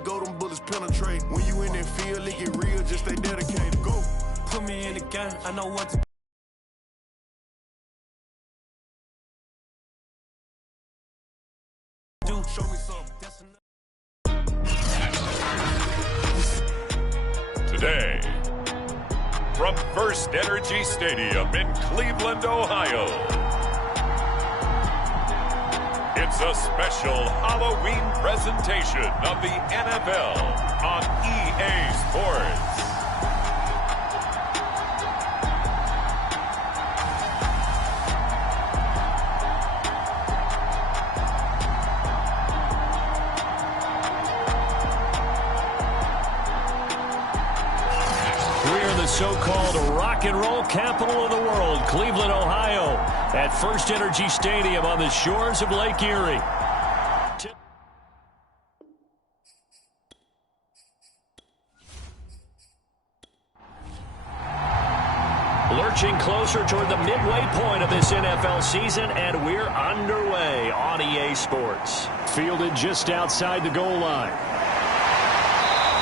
it go, them bullets penetrate. When you in that field, it get real, just stay dedicated. Go. Put me in the game, I know what to do. Show me something. Today, from First Energy Stadium in Cleveland, Ohio, it's a special Halloween presentation of the NFL on EA Sports. We're the so-called rock and roll capital of the world, Cleveland, Ohio, at First Energy Stadium on the shores of Lake Erie. Lurching closer toward the midway point of this NFL season, and we're underway on EA Sports. Fielded just outside the goal line.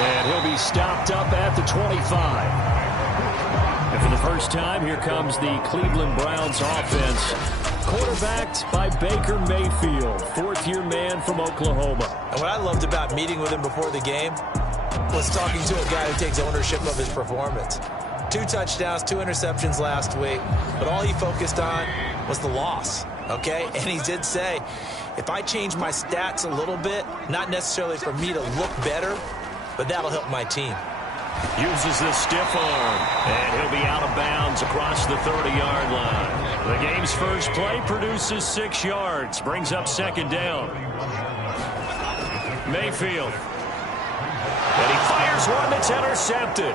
And he'll be stopped up at the 25. And for the first time, here comes the Cleveland Browns offense. Quarterbacked by Baker Mayfield, fourth-year man from Oklahoma. And what I loved about meeting with him before the game was talking to a guy who takes ownership of his performance. 2 touchdowns, 2 interceptions last week, but all he focused on was the loss, okay? And he did say, if I change my stats a little bit, not necessarily for me to look better, but that'll help my team. Uses the stiff arm, and he'll be out of bounds across the 30-yard line. The game's first play produces 6 yards, brings up second down. Mayfield. And he fires one that's intercepted.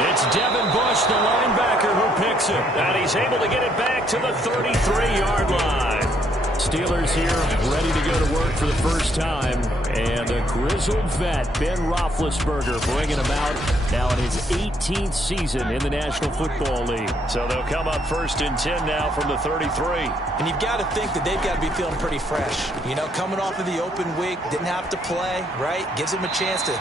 It's Devin Bush, the linebacker, who picks it. And he's able to get it back to the 33-yard line. Steelers here ready to go to work for the first time. And a grizzled vet, Ben Roethlisberger, bringing him out now in his 18th season in the National Football League. So they'll come up first and 10 now from the 33. And you've got to think that they've got to be feeling pretty fresh. You know, coming off of the open week, didn't have to play, right? Gives them a chance to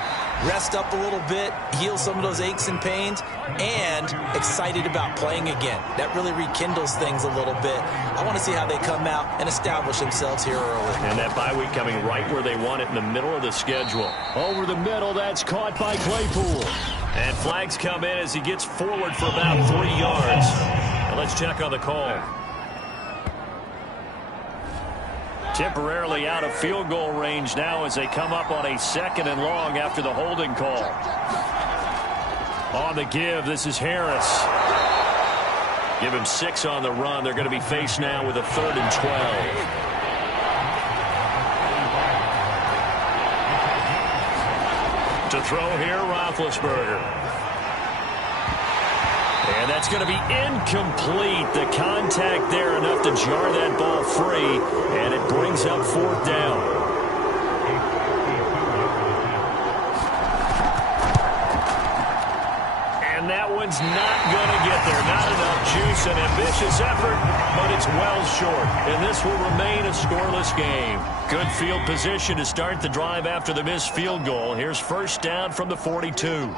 rest up a little bit, heal some of those aches and pains, and excited about playing again. That really rekindles things a little bit. I want to see how they come out and establish themselves here early. And that bye week coming right where they want it, in the middle of the schedule. Over the middle, that's caught by Claypool. And flags come in as he gets forward for about 3 yards. And let's check on the call. Temporarily out of field goal range now as they come up on a 2nd and long after the holding call. On the give, this is Harris. Give him 6 on the run. They're going to be faced now with a 3rd and 12. To throw here, Roethlisberger. And that's going to be incomplete. The contact there enough to jar that ball free, and it brings up 4th down. And that one's not going to get there. Not enough juice, an ambitious effort, but it's well short. And this will remain a scoreless game. Good field position to start the drive after the missed field goal. Here's first down from the 42.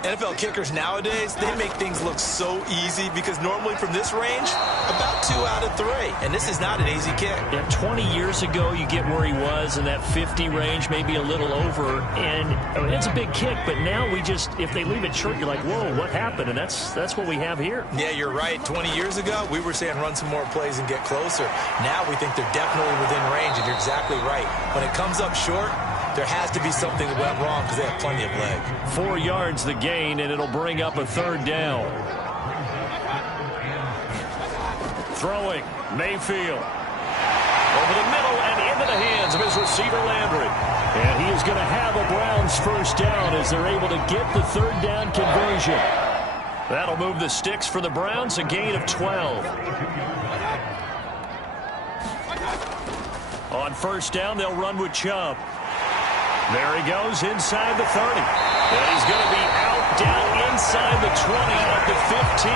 NFL kickers nowadays, they make things look so easy because normally from this range, about 2 out of 3. And this is not an easy kick. Yeah, 20 years ago, you get where he was in that 50 range, maybe a little over. And it's a big kick, but now we just, if they leave it short, you're like, whoa, what happened? And that's what we have here. Yeah, you're right. 20 years ago, we were saying run some more plays and get closer. Now we think they're definitely within range, and you're exactly right. When it comes up short, there has to be something that went wrong because they have plenty of leg. 4 yards the gain, and it'll bring up a 3rd down. Throwing, Mayfield. Over the middle and into the hands of his receiver, Landry. And he is going to have a Browns first down as they're able to get the 3rd down conversion. That'll move the sticks for the Browns, a gain of 12. On first down, they'll run with Chubb. There he goes inside the 30. And he's going to be out down inside the 20 at the 15.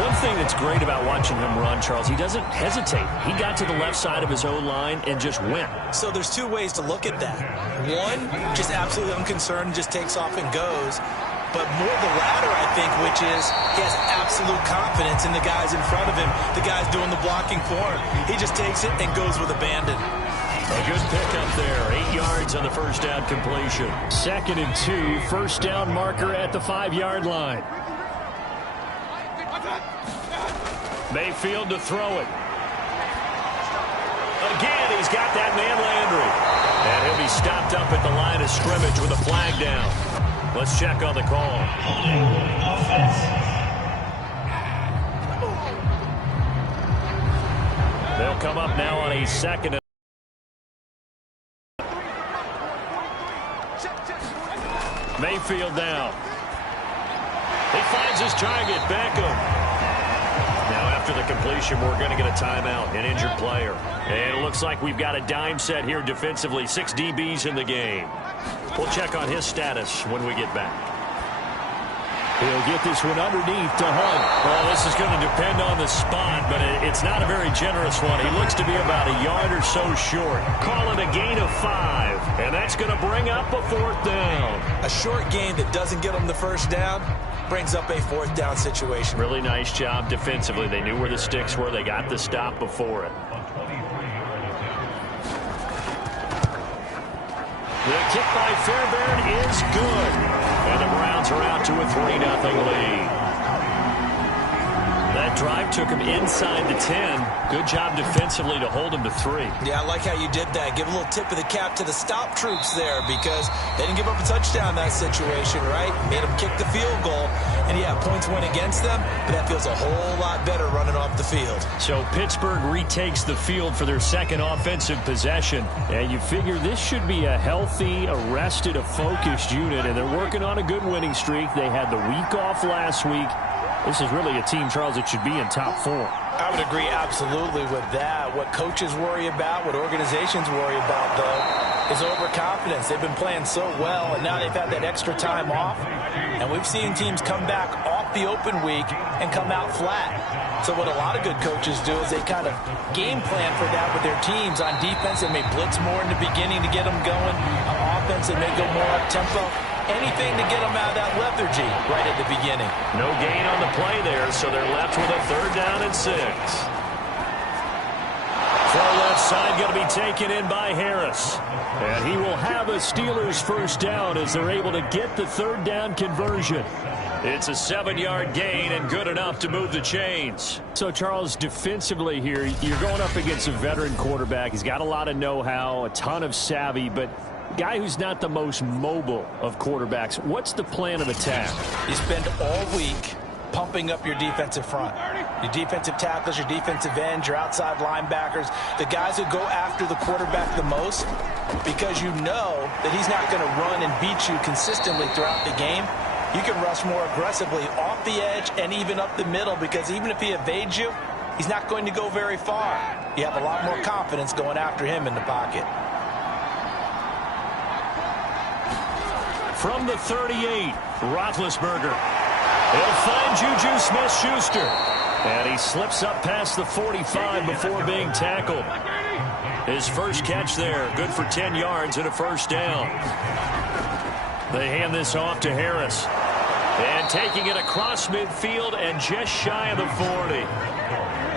One thing that's great about watching him run, Charles, he doesn't hesitate. He got to the left side of his O-line and just went. So there's two ways to look at that. One, just absolutely unconcerned, just takes off and goes. But more the latter, I think, which is he has absolute confidence in the guys in front of him, the guys doing the blocking for him. He just takes it and goes with abandon. A good pickup there. 8 yards on the first down completion. 2nd and 2, first down marker at the 5-yard line. Mayfield to throw it. Again, he's got that man Landry. And he'll be stopped up at the line of scrimmage with a flag down. Let's check on the call. They'll come up now on a 2nd. Mayfield down. He finds his target, Beckham. Now after the completion, we're going to get a timeout, an injured player. And it looks like we've got a dime set here defensively. 6 DBs in the game. We'll check on his status when we get back. He'll get this one underneath to Hunt. Well, this is going to depend on the spot, but it's not a very generous one. He looks to be about a yard or so short. Call it a gain of 5, and that's going to bring up a 4th down. A short gain that doesn't get him the first down brings up a 4th down situation. Really nice job defensively. They knew where the sticks were. They got the stop before it. The kick by Fairbairn is good. And the Browns are out to a 3-0 lead. That drive took him inside the 10. Good job defensively to hold him to 3. Yeah, I like how you did that. Give a little tip of the cap to the stop troops there because they didn't give up a touchdown in that situation, right? Made them kick the field goal. And, yeah, points went against them, but that feels a whole lot better running off the field. So Pittsburgh retakes the field for their 2nd offensive possession. And you figure this should be a healthy, arrested, a focused unit, and they're working on a good winning streak. They had the week off last week. This is really a team, Charles, that should be in top 4. I would agree absolutely with that. What coaches worry about, what organizations worry about, though, is overconfidence. They've been playing so well, and now they've had that extra time off. And we've seen teams come back off the open week and come out flat. So what a lot of good coaches do is they kind of game plan for that with their teams. On defense, they may blitz more in the beginning to get them going. On offense, they may go more up-tempo. Anything to get them out of that lethargy right at the beginning. No gain on the play there, so they're left with a 3rd down and 6. Far left side going to be taken in by Harris. And he will have a Steelers first down as they're able to get the 3rd down conversion. It's a 7-yard gain and good enough to move the chains. So, Charles, defensively here, you're going up against a veteran quarterback. He's got a lot of know-how, a ton of savvy, but guy who's not the most mobile of quarterbacks. What's the plan of attack? You spend all week pumping up your defensive front. Your defensive tackles, your defensive ends, your outside linebackers, the guys who go after the quarterback the most, because you know that he's not going to run and beat you consistently throughout the game. You can rush more aggressively off the edge and even up the middle, because even if he evades you, he's not going to go very far. You have a lot more confidence going after him in the pocket. From the 38, Roethlisberger. He'll find Juju Smith-Schuster. And he slips up past the 45 before being tackled. His first catch there, good for 10 yards and a first down. They hand this off to Harris. And taking it across midfield and just shy of the 40.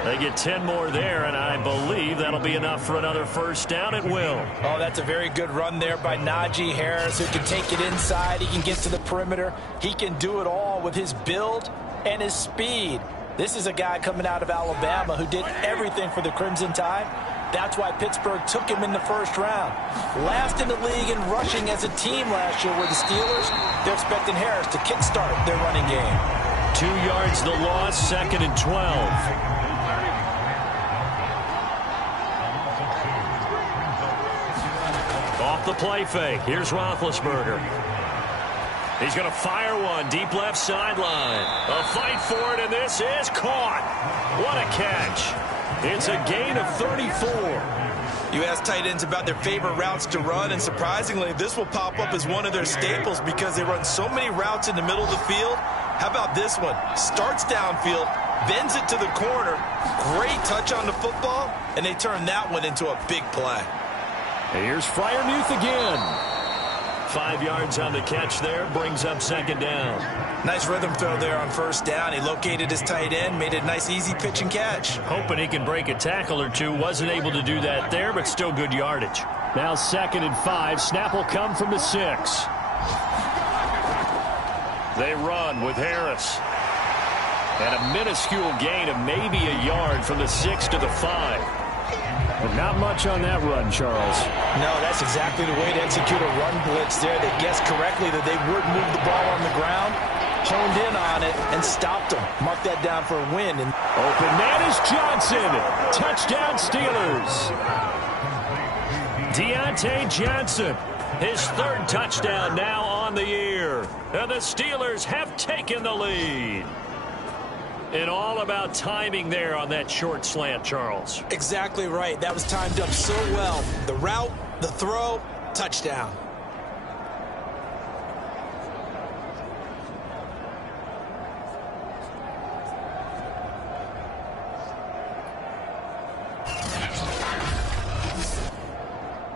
They get 10 more there, and I believe that'll be enough for another first down at will. Oh, that's a very good run there by Najee Harris, who can take it inside. He can get to the perimeter. He can do it all with his build and his speed. This is a guy coming out of Alabama who did everything for the Crimson Tide. That's why Pittsburgh took him in the first round. Last in the league in rushing as a team last year were the Steelers. They're expecting Harris to kickstart their running game. 2 yards the loss, 2nd and 12. Off the play fake. Here's Roethlisberger. He's going to fire one deep left sideline. A fight for it, and this is caught. What a catch. It's a gain of 34. You ask tight ends about their favorite routes to run, and surprisingly, this will pop up as one of their staples because they run so many routes in the middle of the field. How about this one? Starts downfield, bends it to the corner. Great touch on the football, and they turn that one into a big play. Here's Freiermuth again. 5 yards on the catch there, brings up second down. Nice rhythm throw there on first down. He located his tight end, made it a nice, easy pitch and catch. Hoping he can break a tackle or two. Wasn't able to do that there, but still good yardage. Now 2nd and 5. Snap will come from the 6. They run with Harris. And a minuscule gain of maybe a yard from the 6 to the 5. But not much on that run, Charles. No, that's exactly the way to execute a run blitz there. They guessed correctly that they would move the ball on the ground, honed in on it, and stopped them. Mark that down for a win. And open man is Johnson. Touchdown Steelers. Deontay Johnson, his 3rd touchdown now on the year. And the Steelers have taken the lead. And all about timing there on that short slant, Charles. Exactly right. That was timed up so well. The route, the throw, touchdown.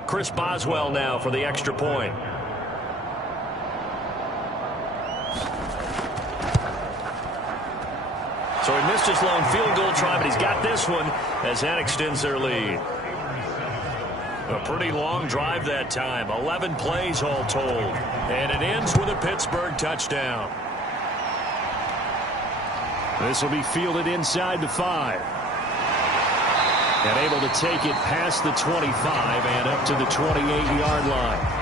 Chris Boswell now for the extra point. So he missed his lone field goal try, but he's got this one as that extends their lead. A pretty long drive that time. 11 plays all told. And it ends with a Pittsburgh touchdown. This will be fielded inside the 5. And able to take it past the 25 and up to the 28-yard line.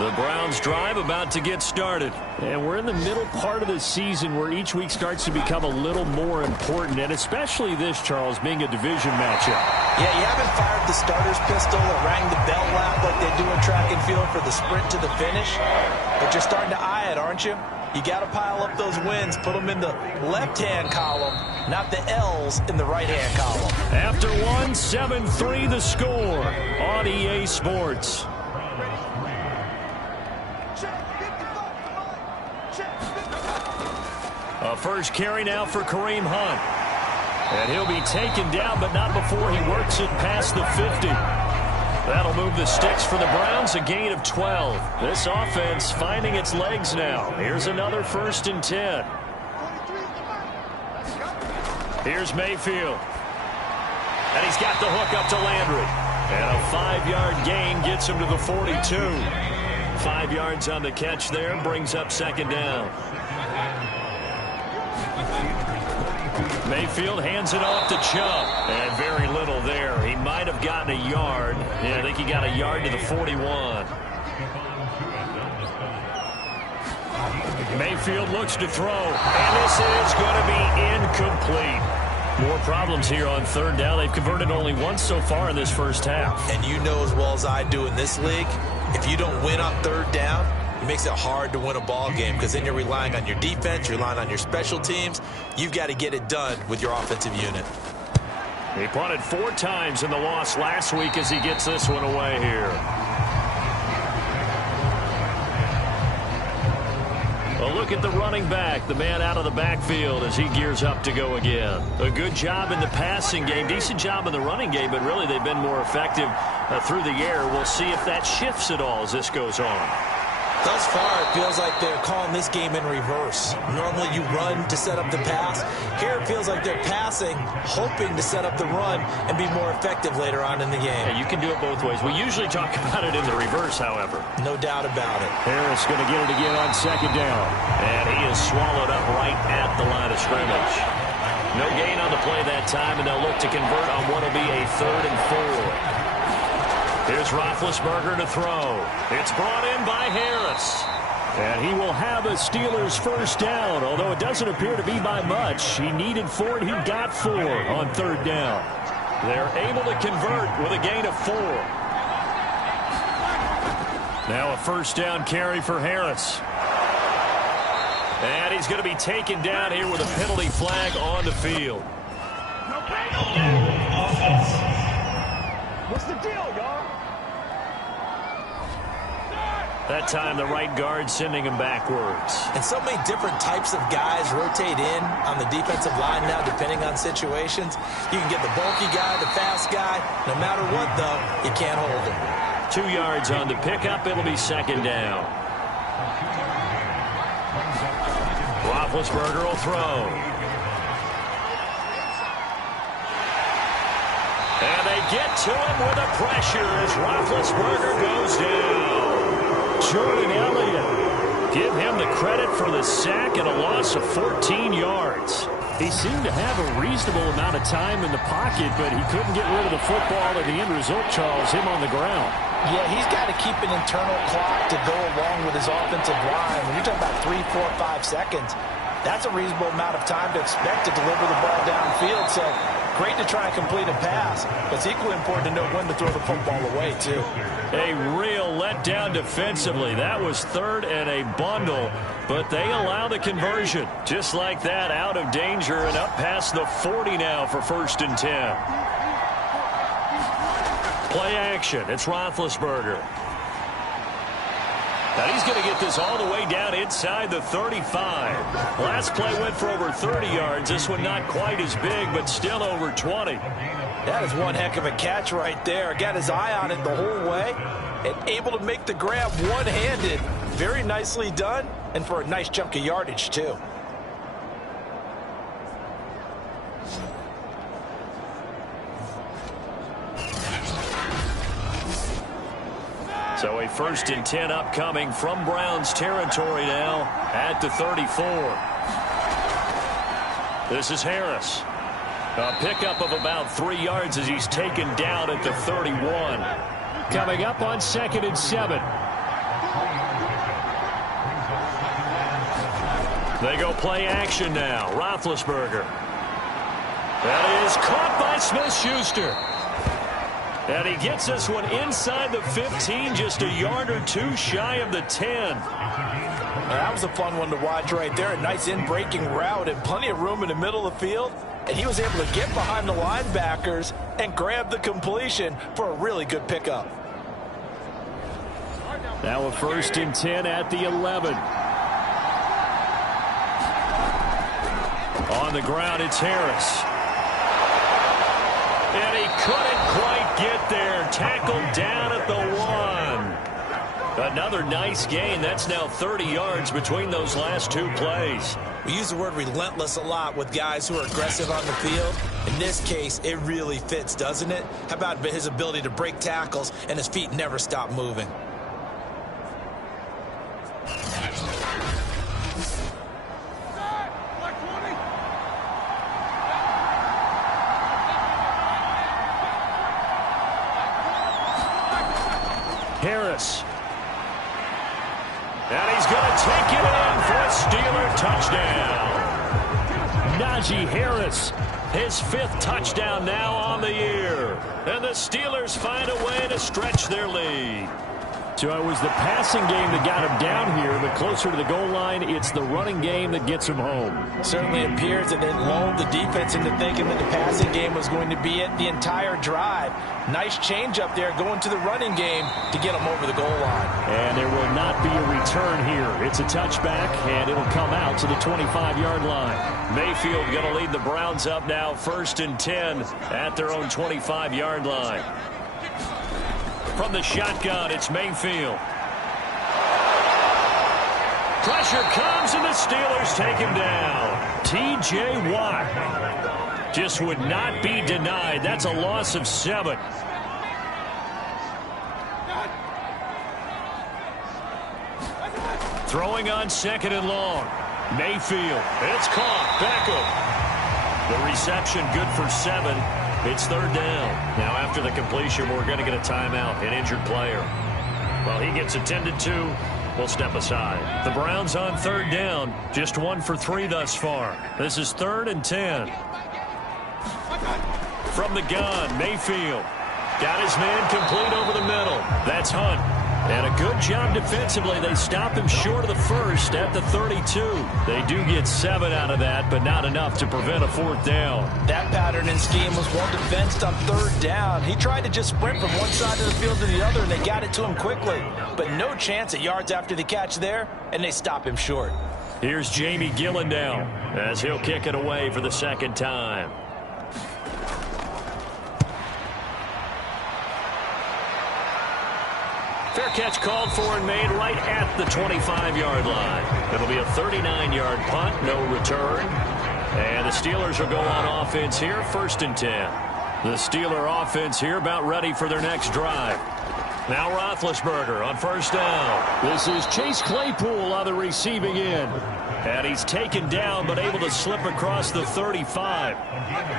The Browns drive about to get started. And we're in the middle part of the season where each week starts to become a little more important, and especially this, Charles, being a division matchup. Yeah, you haven't fired the starter's pistol or rang the bell lap like they do in track and field for the sprint to the finish, but you're starting to eye it, aren't you? You got to pile up those wins, put them in the left-hand column, not the L's in the right-hand column. After 1, 7-3 the score on EA Sports. A first carry now for Kareem Hunt. And he'll be taken down, but not before he works it past the 50. That'll move the sticks for the Browns, a gain of 12. This offense finding its legs now. Here's another 1st and 10. Here's Mayfield. And he's got the hook up to Landry. And a 5-yard gain gets him to the 42. 5 yards on the catch there, brings up second down. Mayfield hands it off to Chubb. And very little there. He might have gotten a yard. Yeah, I think he got a yard to the 41. Mayfield looks to throw. And this is going to be incomplete. More problems here on 3rd down. They've converted only once so far in this first half. And you know as well as I do in this league, if you don't win on 3rd down, it makes it hard to win a ball game because then you're relying on your defense, you're relying on your special teams. You've got to get it done with your offensive unit. He punted 4 times in the loss last week as he gets this one away here. A look at the running back, the man out of the backfield as he gears up to go again. A good job in the passing game, decent job in the running game, but really they've been more effective through the air. We'll see if that shifts at all as this goes on. Thus far, it feels like they're calling this game in reverse. Normally you run to set up the pass. Here it feels like they're passing, hoping to set up the run and be more effective later on in the game. Yeah, you can do it both ways. We usually talk about it in the reverse, however. No doubt about it. Harris going to get it again on second down. And he is swallowed up right at the line of scrimmage. No gain on the play that time, and they'll look to convert on what will be a 3rd and 4. Here's Roethlisberger to throw. It's brought in by Harris. And he will have a Steelers first down, although it doesn't appear to be by much. He needed 4, and he got 4 on 3rd down. They're able to convert with a gain of 4. Now a first down carry for Harris. And he's going to be taken down here with a penalty flag on the field. What's the deal, y'all? That time the right guard sending him backwards. And so many different types of guys rotate in on the defensive line now, depending on situations. You can get the bulky guy, the fast guy. No matter what, though, you can't hold him. 2 yards on the pickup. It'll be second down. Roethlisberger will throw. And they get to him with the pressure as Roethlisberger goes down. Jordan Elliott, give him the credit for the sack and a loss of 14 yards. He seemed to have a reasonable amount of time in the pocket, but he couldn't get rid of the football, and the end result, Charles, him on the ground. Yeah, he's got to keep an internal clock to go along with his offensive line. When you're talking about 3, 4, 5 seconds, that's a reasonable amount of time to expect to deliver the ball downfield. So great to try and complete a pass, but it's equally important to know when to throw the football away, too. A real letdown defensively. That was third and a bundle, but they allow the conversion. Just like that, out of danger and up past the 40 now for 1st and 10. Play action. It's Roethlisberger. And he's going to get this all the way down inside the 35. Last play went for over 30 yards. This one not quite as big, but still over 20. That is one heck of a catch right there. Got his eye on it the whole way and able to make the grab one-handed. Very nicely done, and for a nice chunk of yardage, too. So a 1st and 10 upcoming from Browns territory now at the 34. This is Harris. A pickup of about 3 yards as he's taken down at the 31. Coming up on 2nd and 7. They go play action now. Roethlisberger. That is caught by Smith-Schuster. And he gets this one inside the 15, just a yard or 2 shy of the 10. That was a fun one to watch right there. A nice in-breaking route and plenty of room in the middle of the field. And he was able to get behind the linebackers and grab the completion for a really good pickup. Now a 1st and 10 at the 11. On the ground, it's Harris. And he couldn't quite get there. Tackled down at the 1. Another nice gain. That's now 30 yards between those last 2 plays. We use the word relentless a lot with guys who are aggressive on the field. In this case, it really fits, doesn't it? How about his ability to break tackles and his feet never stop moving? Harris. And he's going to take it in for a Steeler touchdown. Najee Harris, his 5th touchdown now on the year. And the Steelers find a way to stretch their lead. So it was the passing game that got him down here, but closer to the goal line, it's the running game that gets him home. Certainly appears that they lulled the defense into thinking that the passing game was going to be it the entire drive. Nice change up there going to the running game to get them over the goal line. And there will not be a return here. It's a touchback, and it'll come out to the 25-yard line. Mayfield going to lead the Browns up now, 1st and 10 at their own 25-yard line. From the shotgun, it's Mayfield. Pressure comes, and the Steelers take him down. T.J. Watt just would not be denied. That's a loss of 7. Throwing on 2nd and long. Mayfield. It's caught. Beckham. The reception good for 7. It's 3rd down. Now after the completion, we're going to get a timeout, an injured player. Well, he gets attended to. We'll step aside. The Browns on 3rd down. Just 1 for 3 thus far. This is 3rd and 10. From the gun, Mayfield. Got his man complete over the middle. That's Hunt. And a good job defensively. They stop him short of the first at the 32. They do get 7 out of that, but not enough to prevent a 4th down. That pattern and scheme was well defensed on 3rd down. He tried to just sprint from one side of the field to the other, and they got it to him quickly. But no chance at yards after the catch there, and they stop him short. Here's Jamie Gillen now as he'll kick it away for the 2nd time. Fair catch called for and made right at the 25-yard line. It'll be a 39-yard punt, no return. And the Steelers will go on offense here, 1st and 10. The Steeler offense here about ready for their next drive. Now Roethlisberger on 1st down. This is Chase Claypool on the receiving end. And he's taken down but able to slip across the 35.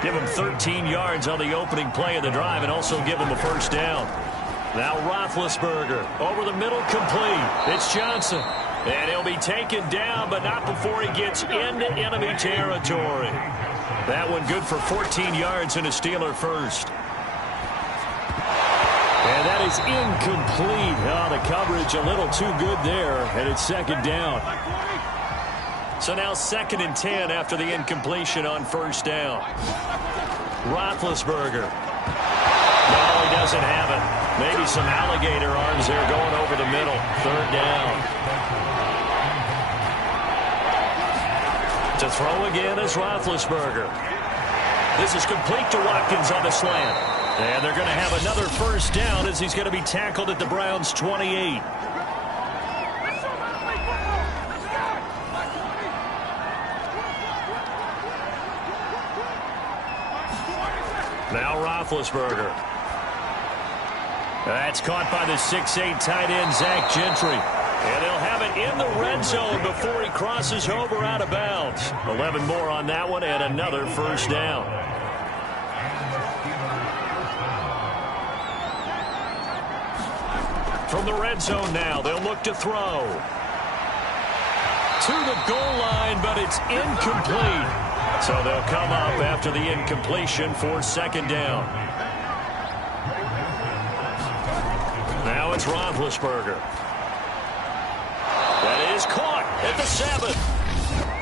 Give him 13 yards on the opening play of the drive and also give him a 1st down. Now Roethlisberger over the middle, complete. It's Johnson. And he'll be taken down, but not before he gets into enemy territory. That one good for 14 yards and a Steeler 1st. And that is incomplete. Oh, the coverage a little too good there, and it's 2nd down. So now 2nd and 10 after the incompletion on 1st down. Roethlisberger. No, he doesn't have it. Maybe some alligator arms there going over the middle. 3rd down. To throw again is Roethlisberger. This is complete to Watkins on the slant. And they're going to have another 1st down as he's going to be tackled at the Browns' 28. Now Roethlisberger. That's caught by the 6'8" tight end, Zach Gentry. And they'll have it in the red zone before he crosses over out of bounds. 11 more on that one and another 1st down. From the red zone now, they'll look to throw. To the goal line, but it's incomplete. So they'll come up after the incompletion for 2nd down. Now it's Roethlisberger. That is caught at the 7.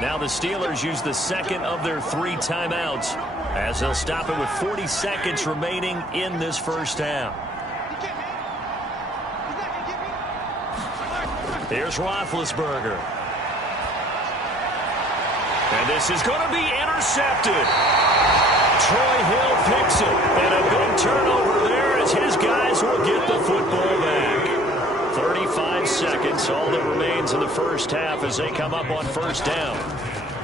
Now the Steelers use the 2nd of their 3 timeouts as they'll stop it with 40 seconds remaining in this 1st half. Here's Roethlisberger. And this is going to be intercepted. Troy Hill picks it. And a big turnover there as his guys will get the football back. 35 seconds, all that remains in the 1st half as they come up on 1st down.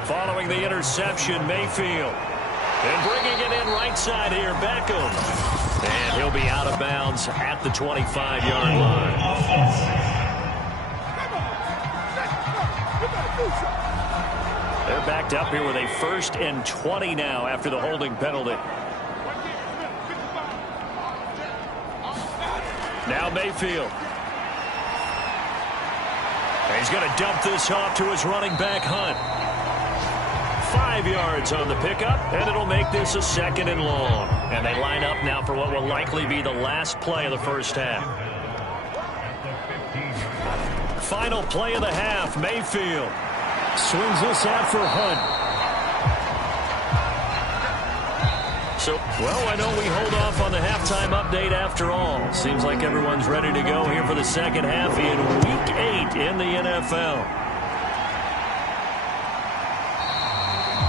Following the interception, Mayfield. And bringing it in right side here, Beckham. And he'll be out of bounds at the 25-yard line. They're backed up here with a 1st and 20 now after the holding penalty. Now Mayfield. And he's going to dump this off to his running back, Hunt. 5 yards on the pickup, and it'll make this a 2nd and long. And they line up now for what will likely be the last play of the 1st half. Final play of the half, Mayfield. Swings this out for Hunt. So, well, why don't we hold off on the halftime update after all? Seems like everyone's ready to go here for the 2nd half in Week 8 in the NFL.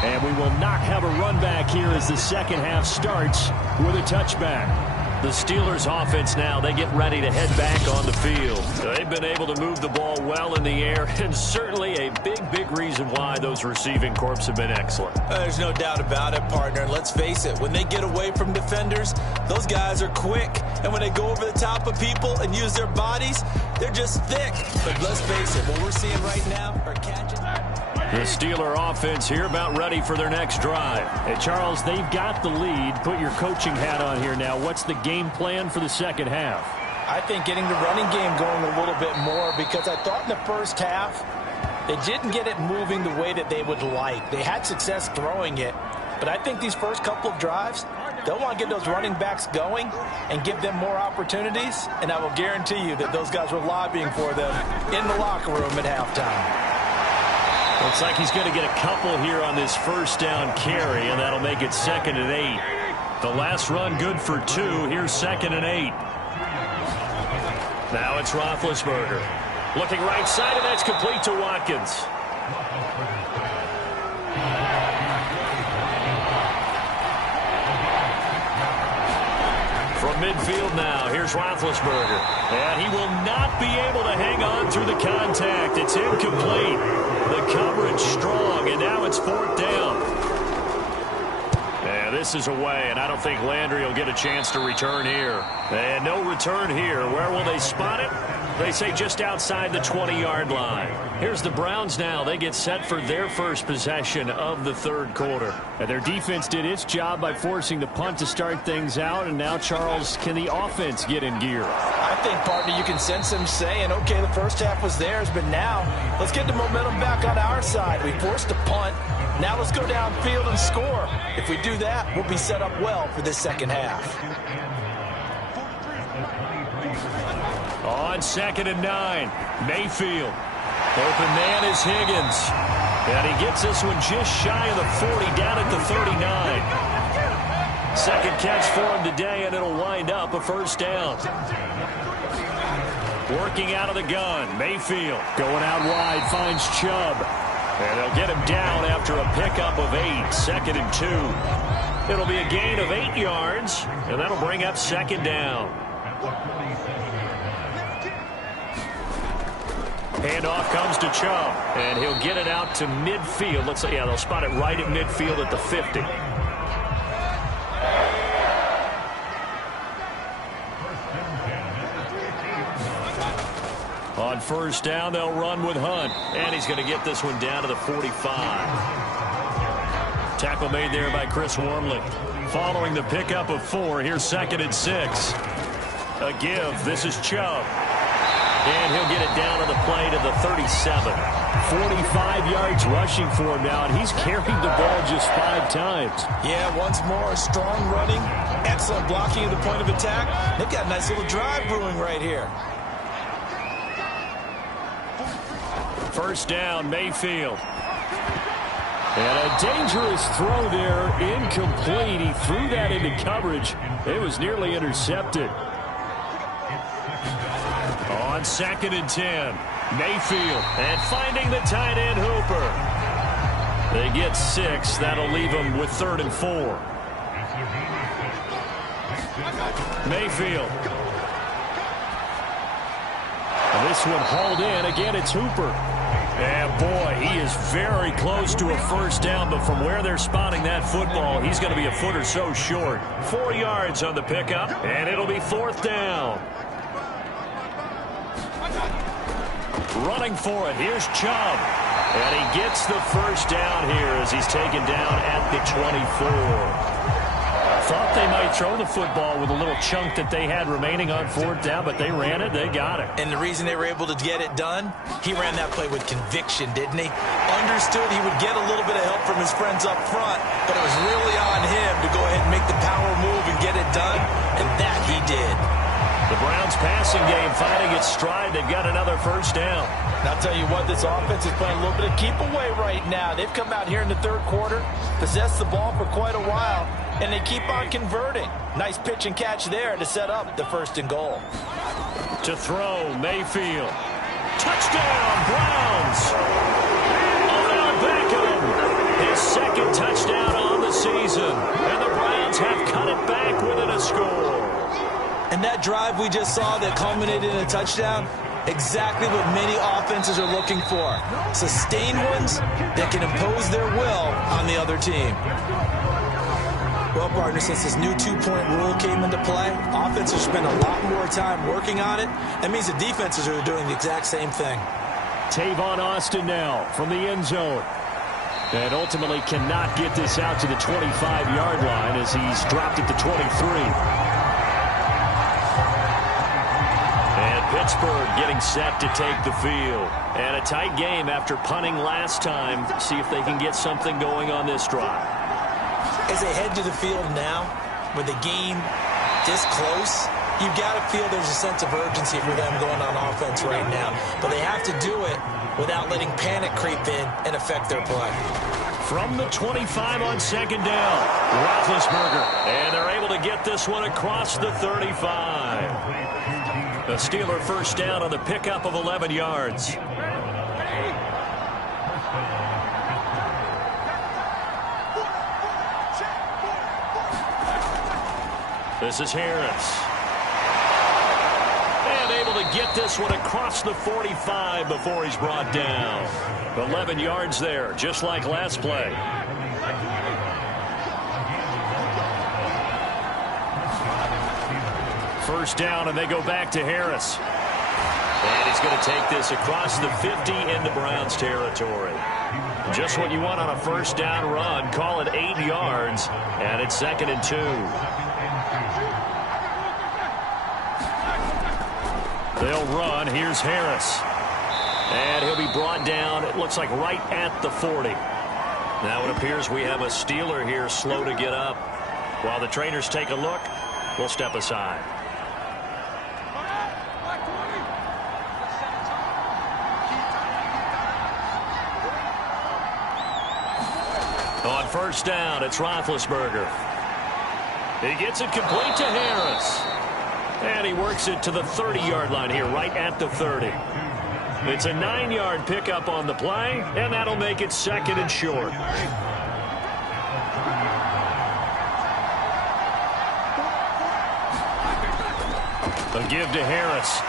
And we will not have a run back here as the 2nd half starts with a touchback. The Steelers offense now, they get ready to head back on the field. They've been able to move the ball well in the air, and certainly a big reason why those receiving corps have been excellent. There's no doubt about it, partner. Let's face it, when they get away from defenders, those guys are quick. And when they go over the top of people and use their bodies, they're just thick. But let's face it, what we're seeing right now are catches. The Steeler offense here about ready for their next drive. Hey, Charles, they've got the lead. Put your coaching hat on here now. What's the game plan for the 2nd half? I think getting the running game going a little bit more, because I thought in the 1st half they didn't get it moving the way that they would like. They had success throwing it, but I think these first couple of drives, They'll want to get those running backs going and give them more opportunities, and I will guarantee you that those guys were lobbying for them in the locker room at halftime. Looks like he's going to get a couple here on this first down carry, and that'll make it 2nd and 8. The last run good for 2. Here's 2nd and 8. Now it's Roethlisberger. Looking right side, and that's complete to Watkins. From midfield now, here's Roethlisberger. And he will not be able to hang on through the contact. It's incomplete. The coverage strong, and now it's 4th down. And this is away, and I don't think Landry will get a chance to return here. And no return here. Where will they spot it? They say just outside the 20-yard line. Here's the Browns now. They get set for their first possession of the 3rd quarter. And their defense did its job by forcing the punt to start things out. And now, Charles, can the offense get in gear? I think, partner, you can sense them saying, okay, the first half was theirs, but now let's get the momentum back on our side. We forced a punt. Now let's go downfield and score. If we do that, we'll be set up well for this second half. On 2nd and 9, Mayfield. Open man is Higgins. And he gets this one just shy of the 40, down at the 39. Second catch for him today, and it'll wind up a first down. Working out of the gun, Mayfield. Going out wide, finds Chubb. And they'll get him down after a pickup of 8, 2nd and 2. It'll be a gain of 8 yards, and that'll bring up 2nd down. Handoff comes to Chubb, and he'll get it out to midfield. Looks like, yeah, they'll spot it right at midfield at the 50. On first down, they'll run with Hunt, and he's going to get this one down to the 45. Tackle made there by Chris Wormley. Following the pickup of 4, here's 2nd and 6. A give. This is Chubb. And he'll get it down on the play to the 37. 45 yards rushing for him now, and he's carried the ball just 5 times. Yeah, once more, strong running, excellent blocking at the point of attack. They've got a nice little drive brewing right here. First down, Mayfield. And a dangerous throw there, incomplete. He threw that into coverage. It was nearly intercepted. On 2nd and 10, Mayfield, and finding the tight end Hooper. They get 6. That'll leave them with 3rd and 4. Mayfield. And this one hauled in. Again, it's Hooper. And boy, he is very close to a first down, but from where they're spotting that football, he's going to be a foot or so short. 4 yards on the pickup, and it'll be 4th down. Running for it, here's Chubb. And he gets the first down here as he's taken down at the 24. Thought they might throw the football with a little chunk that they had remaining on 4th down, but they ran it, they got it. And the reason they were able to get it done, he ran that play with conviction, didn't he? Understood he would get a little bit of help from his friends up front, but it was really on him to go ahead and make the power move and get it done, and that he did. The Browns passing game finding its stride. They've got another first down. And I'll tell you what, this offense is playing a little bit of keep away right now. They've come out here in the 3rd quarter, possessed the ball for quite a while, and they keep on converting. Nice pitch and catch there to set up the 1st and goal. To throw, Mayfield. Touchdown, Browns! Odell Beckham, his 2nd touchdown on the season. And the Browns have cut it back within a score. And that drive we just saw that culminated in a touchdown, exactly what many offenses are looking for. Sustained ones that can impose their will on the other team. Well, partner, since this new 2-point rule came into play, offenses spend a lot more time working on it. That means the defenses are doing the exact same thing. Tavon Austin now from the end zone. And ultimately cannot get this out to the 25-yard line as he's dropped at the 23. Pittsburgh getting set to take the field. And a tight game after punting last time. See if they can get something going on this drive. As they head to the field now, with a game this close, you've got to feel there's a sense of urgency for them going on offense right now. But they have to do it without letting panic creep in and affect their play. From the 25 on second down, Roethlisberger. And they're able to get this one across the 35. A Steeler first down on the pickup of 11 yards. This is Harris. And able to get this one across the 45 before he's brought down. 11 yards there, just like last play. First down, and they go back to Harris. And he's going to take this across the 50 into Browns territory. Just what you want on a first down run. Call it 8 yards, and it's 2nd and 2. They'll run. Here's Harris. And he'll be brought down, it looks like right at the 40. Now it appears we have a Steeler here slow to get up. While the trainers take a look, we'll step aside. On first down, it's Roethlisberger. He gets it complete to Harris. And he works it to the 30-yard line here, right at the 30. It's a 9-yard pickup on the play, and that'll make it 2nd and short. A give to Harris.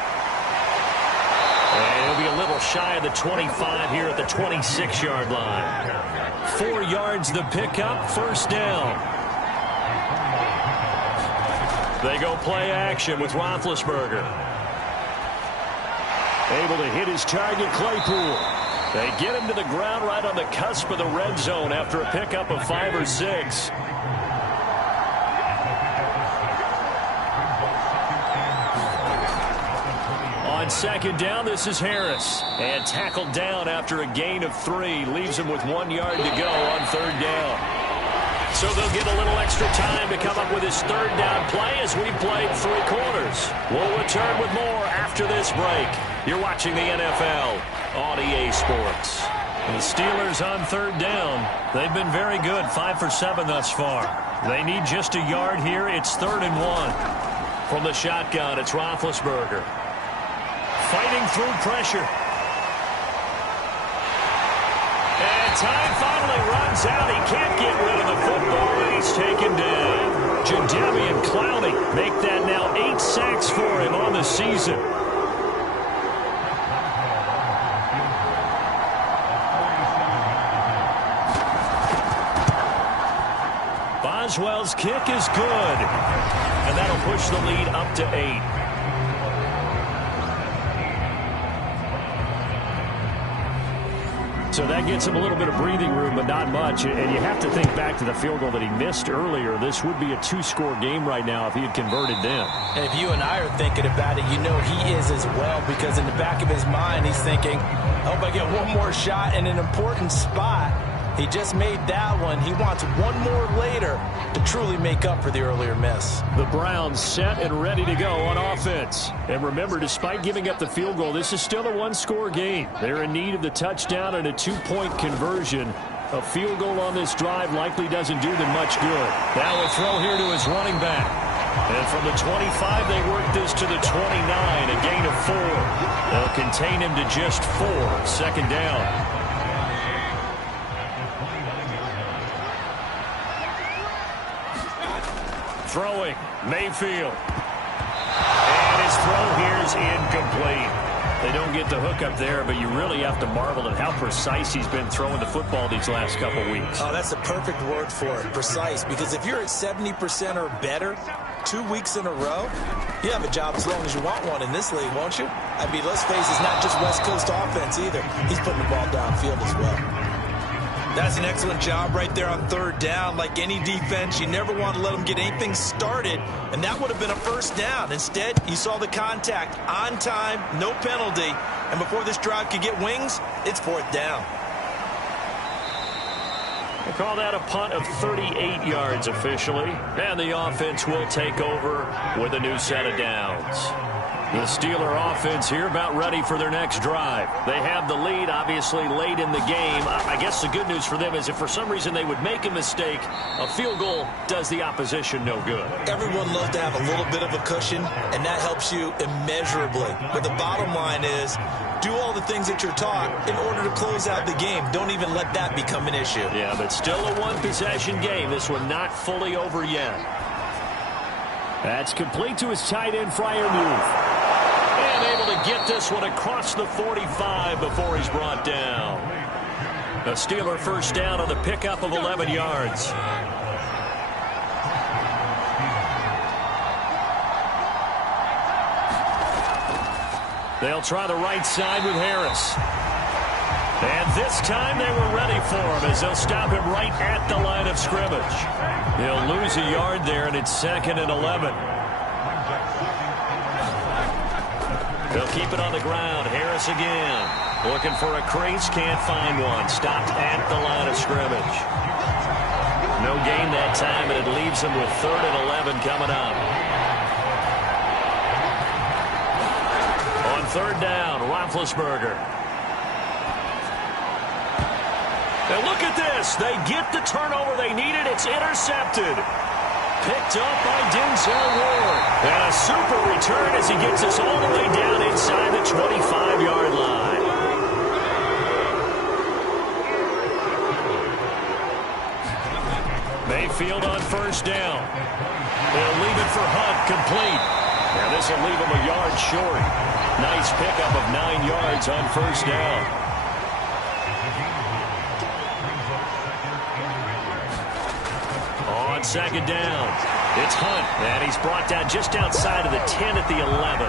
And he'll be a little shy of the 25 here at the 26-yard line. 4 yards the pickup, first down. They go play action with Roethlisberger. Able to hit his target, Claypool. They get him to the ground right on the cusp of the red zone after a pickup of 5 or 6. On second down, this is Harris. And tackled down after a gain of 3. Leaves him with 1 yard to go on third down. So they'll get a little extra time to come up with his third down play as we've played 3 quarters. We'll return with more after this break. You're watching the NFL on EA Sports. The Steelers on third down. They've been very good, 5 for 7 thus far. They need just a yard here. It's 3rd and 1. From the shotgun, it's Roethlisberger. Fighting through pressure. And time finally runs out. He can't get rid of the football, and he's taken down. Jadeveon Clowney make that now 8 sacks for him on the season. Boswell's kick is good, and that'll push the lead up to 8. So that gets him a little bit of breathing room, but not much. And you have to think back to the field goal that he missed earlier. This would be a 2-score game right now if he had converted then. And if you and I are thinking about it, you know he is as well, because in the back of his mind, he's thinking, I hope I get one more shot in an important spot. He just made that one. He wants one more later to truly make up for the earlier miss. The Browns set and ready to go on offense. And remember, despite giving up the field goal, this is still a 1-score game. They're in need of the touchdown and a 2-point conversion. A field goal on this drive likely doesn't do them much good. Now a throw here to his running back. And from the 25, they work this to the 29, a gain of 4. They'll contain him to just 4, 2nd down. Throwing, Mayfield. And his throw here is incomplete. They don't get the hook up there, but you really have to marvel at how precise he's been throwing the football these last couple weeks. Oh, that's the perfect word for it, precise. Because if you're at 70% or better 2 weeks in a row, you have a job as long as you want one in this league, won't you? I mean, let's face it, it's not just West Coast offense either. He's putting the ball downfield as well. That's an excellent job right there on third down. Like any defense, you never want to let them get anything started, and that would have been a first down. Instead, you saw the contact on time, no penalty, and before this drive could get wings, it's 4th down. Call that a punt of 38 yards officially. And the offense will take over with a new set of downs. The Steeler offense here about ready for their next drive. They have the lead, obviously, late in the game. I guess the good news for them is if for some reason they would make a mistake, a field goal does the opposition no good. Everyone loves to have a little bit of a cushion, and that helps you immeasurably. But the bottom line is, do all the things that you're taught in order to close out the game. Don't even let that become an issue. Yeah, but still a one-possession game. This one not fully over yet. That's complete to his tight end, Freiermuth. And able to get this one across the 45 before he's brought down. A Steeler first down on the pickup of 11 yards. They'll try the right side with Harris. And this time they were ready for him as they'll stop him right at the line of scrimmage. He'll lose a yard there, and it's 2nd and 11. They'll keep it on the ground. Harris again. Looking for a crease. Can't find one. Stopped at the line of scrimmage. No gain that time, and it leaves him with 3rd and 11 coming up. On 3rd down, Roethlisberger. And look at this. They get the turnover they needed. It's intercepted. Picked up by Denzel Ward. And a super return as he gets us all the way down inside the 25-yard line. Mayfield on 1st down. They'll leave it for Hunt, complete. Now this will leave him a yard short. Nice pickup of 9 yards on 1st down. On 2nd down, it's Hunt, and he's brought down just outside of the 10 at the 11.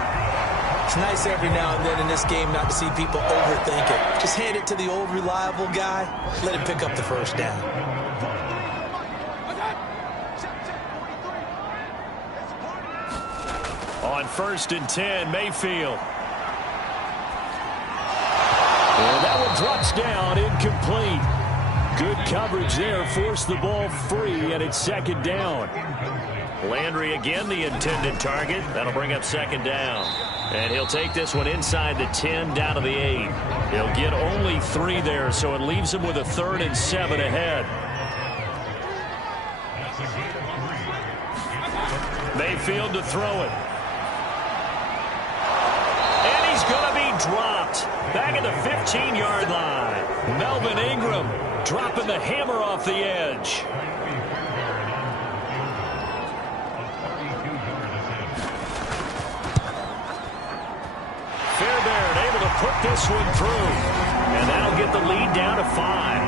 It's nice every now and then in this game not to see people overthink it. Just hand it to the old reliable guy, let him pick up the 1st down. On 1st and 10, Mayfield. And that one drops down, incomplete. Good coverage there, forced the ball free, and it's 2nd down. Landry again the intended target. That'll bring up 2nd down. And he'll take this one inside the 10 down to the 8. He'll get only 3 there, so it leaves him with a 3rd and 7 ahead. Mayfield to throw it. And he's going to be dropped. Back at the 15-yard line. Melvin Ingram dropping the hammer off the edge. Fairbairn able to put this one through. And that'll get the lead down to 5.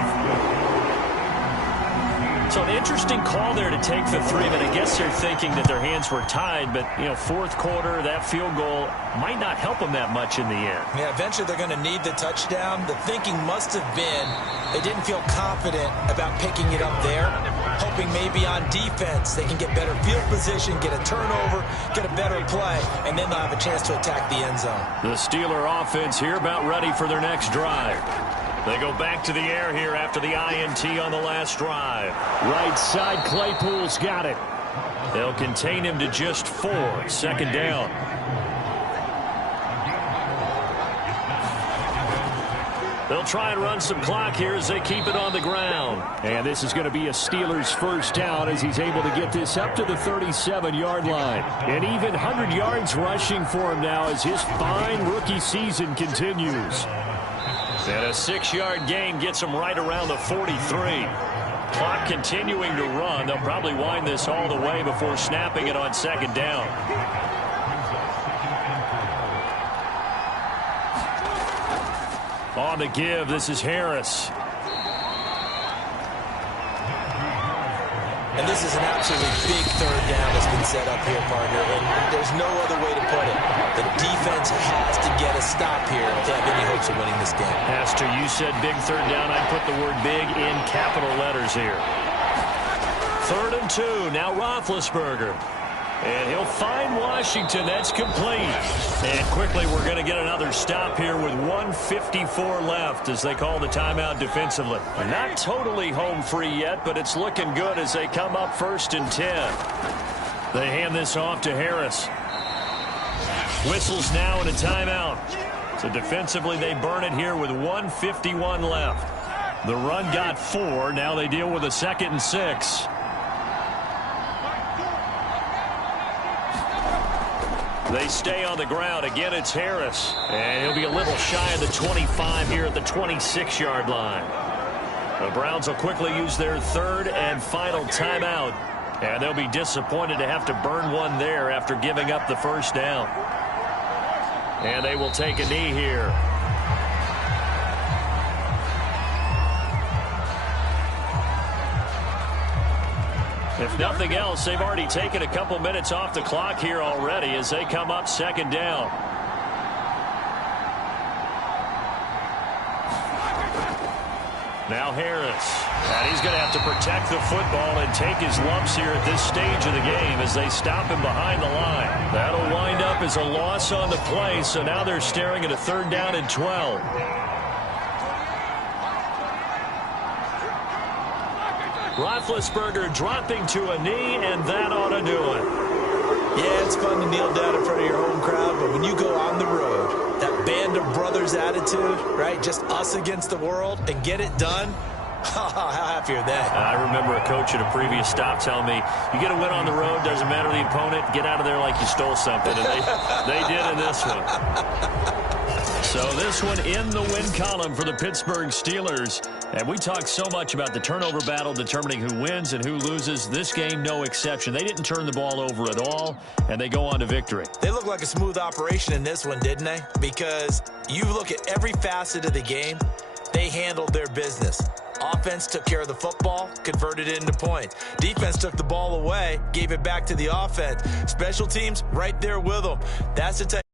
So an interesting call there to take the 3, but I guess they're thinking that their hands were tied. But, you know, 4th quarter, that field goal might not help them that much in the end. Yeah, eventually they're going to need the touchdown. The thinking must have been they didn't feel confident about picking it up there, hoping maybe on defense they can get better field position, get a turnover, get a better play, and then they'll have a chance to attack the end zone. The Steeler offense here about ready for their next drive. They go back to the air here after the INT on the last drive. Right side, Claypool's got it. They'll contain him to just 4. 2nd down. They'll try and run some clock here as they keep it on the ground. And this is going to be a Steelers 1st down as he's able to get this up to the 37-yard line. And even 100 yards rushing for him now as his fine rookie season continues. And a 6-yard gain gets him right around the 43. Clock continuing to run. They'll probably wind this all the way before snapping it on 2nd down. On the give, this is Harris. And this is an absolutely big 3rd down that's been set up here, partner. And there's no other way to put it. The defense has to get a stop here if they have any hopes of winning this game. Pastor, you said big 3rd down. I'd put the word big in capital letters here. 3rd and 2. Now Roethlisberger. And he'll find Washington. That's complete. And quickly we're going to get another stop here with 1:54 left as they call the timeout defensively. Not totally home free yet, but it's looking good as they come up 1st and 10. They hand this off to Harris. Whistles now in a timeout. So defensively they burn it here with 1:51 left. The run got 4. Now they deal with a 2nd and 6. They stay on the ground. Again, it's Harris. And he'll be a little shy of the 25 here at the 26-yard line. The Browns will quickly use their 3rd and final timeout. And they'll be disappointed to have to burn one there after giving up the 1st down. And they will take a knee here. If nothing else, they've already taken a couple minutes off the clock here already as they come up 2nd down. Now Harris. And he's going to have to protect the football and take his lumps here at this stage of the game as they stop him behind the line. That'll wind up as a loss on the play, so now they're staring at a 3rd down and 12. Roethlisberger dropping to a knee, and that ought to do it. Yeah, it's fun to kneel down in front of your home crowd, but when you go on the road, that band of brothers attitude, right, just us against the world, and get it done, how happy are they? I remember a coach at a previous stop telling me, you get a win on the road, doesn't matter the opponent, get out of there like you stole something, and they did in this one. So this one in the win column for the Pittsburgh Steelers. And we talk so much about the turnover battle determining who wins and who loses. This game, no exception. They didn't turn the ball over at all, and they go on to victory. They look like a smooth operation in this one, didn't they? Because you look at every facet of the game, they handled their business. Offense took care of the football, converted it into points. Defense took the ball away, gave it back to the offense. Special teams right there with them. That's the type